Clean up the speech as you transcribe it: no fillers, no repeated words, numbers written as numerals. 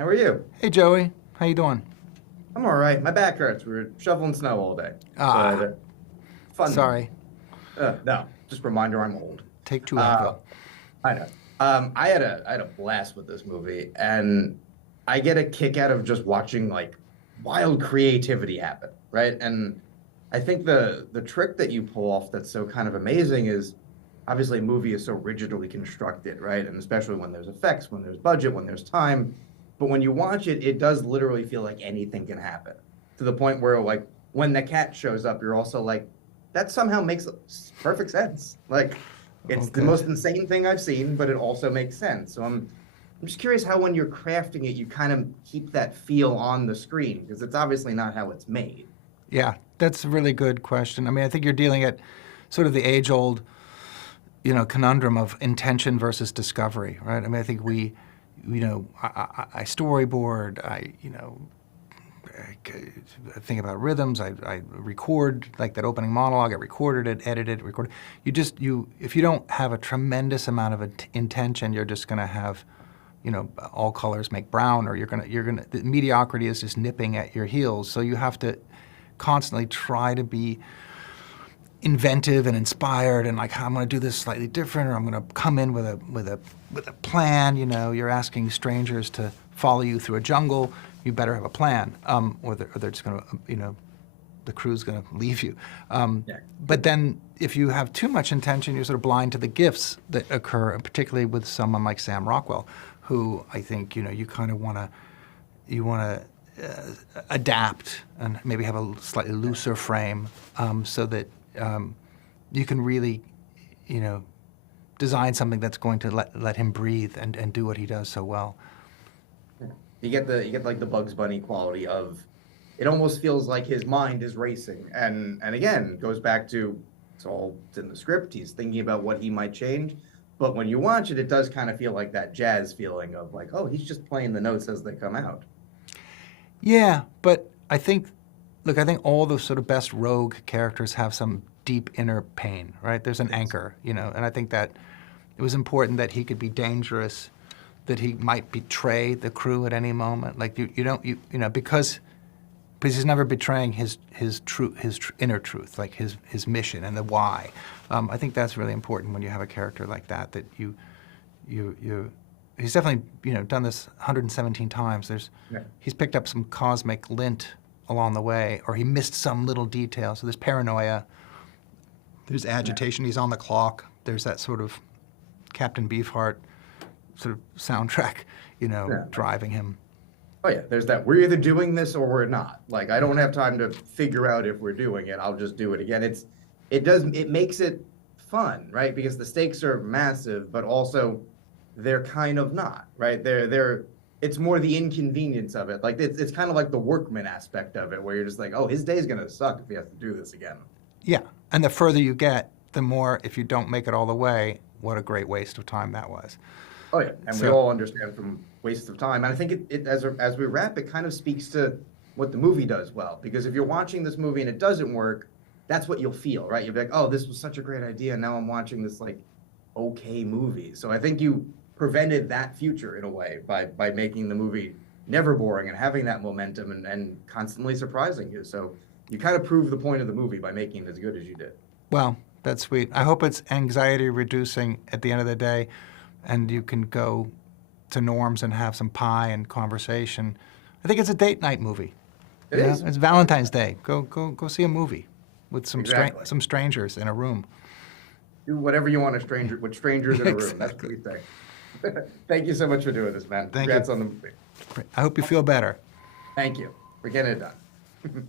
How are you? Hey Joey, how you doing? I'm all right. My back hurts. We were shoveling snow all day. So I had Ah, a fun. sorry. No, just reminder I'm old. Take two Uh, Advil. I know. I had a blast with this movie, and I get a kick out of just watching like wild creativity happen, right? And I think the trick that you pull off that's so kind of amazing is obviously a movie is so rigidly constructed, right? And especially when there's effects, when there's budget, when there's time. But when you watch it, it does literally feel like anything can happen to the point where like when the cat shows up, you're also like, that somehow makes perfect sense. Like Oh, it's the good. most insane thing I've seen, but it also makes sense. So I'm just curious how when you're crafting it, you kind of keep that feel on the screen because it's obviously not how it's made. Yeah, that's a really good question. I mean, I think you're dealing at sort of the age-old, conundrum of intention versus discovery, right? I mean, I think I storyboard, I think about rhythms. I record like that opening monologue. I recorded it, edited it, recorded. If you don't have a tremendous amount of intention, you're just going to have, all colors make brown, or the mediocrity is just nipping at your heels. So you have to constantly try to be inventive and inspired, and like, I'm going to do this slightly different, or I'm going to come in with a plan. You're asking strangers to follow you through a jungle. You better have a plan, or they're just going to, the crew's going to leave you. Yeah. But then, if you have too much intention, you're sort of blind to the gifts that occur, and particularly with someone like Sam Rockwell, who I think you kind of want to adapt and maybe have a slightly looser frame, so that you can really, design something that's going to let him breathe and do what he does so well. You get like the Bugs Bunny quality of it almost feels like his mind is racing. And again, goes back to it's in the script. He's thinking about what he might change. But when you watch it, it does kind of feel like that jazz feeling of like, oh, he's just playing the notes as they come out. Yeah, but I think all the sort of best rogue characters have some deep inner pain, right? There's an anchor, and I think that it was important that he could be dangerous, that he might betray the crew at any moment. Like because he's never betraying his inner truth, like his mission and the why. I think that's really important when you have a character like that. That he's definitely done this 117 times. Yeah. He's picked up some cosmic lint along the way, or he missed some little detail. So there's paranoia, there's agitation. He's on the clock. There's that sort of Captain Beefheart sort of soundtrack, driving him. Oh yeah, there's that. We're either doing this or we're not. Like I don't have time to figure out if we're doing it. I'll just do it again. It makes it fun, right? Because the stakes are massive, but also they're kind of not, right? It's more the inconvenience of it. Like it's kind of like the workman aspect of it, where you're just like, oh, his day's gonna suck if he has to do this again. Yeah, and the further you get, the more, if you don't make it all the way, what a great waste of time that was. Oh yeah, and we So, all understand from waste of time. And I think as we wrap, it kind of speaks to what the movie does well. Because if you're watching this movie and it doesn't work, that's what you'll feel, right? You'll be like, oh, this was such a great idea, and now I'm watching this like okay movie. So I think you prevented that future in a way by making the movie never boring and having that momentum and constantly surprising you. So you kind of proved the point of the movie by making it as good as you did. well, that's sweet. I hope it's anxiety reducing at the end of the day, and you can go to Norm's and have some pie and conversation. I think it's a date night movie. It is. It's Valentine's Day. Go see a movie with Exactly. some strangers in a room. Do whatever you want with strangers in a room. Exactly. That's what we say. Thank you so much for doing this, man. Thank Congrats you. on the movie. I hope you feel better. Thank you. We're getting it done.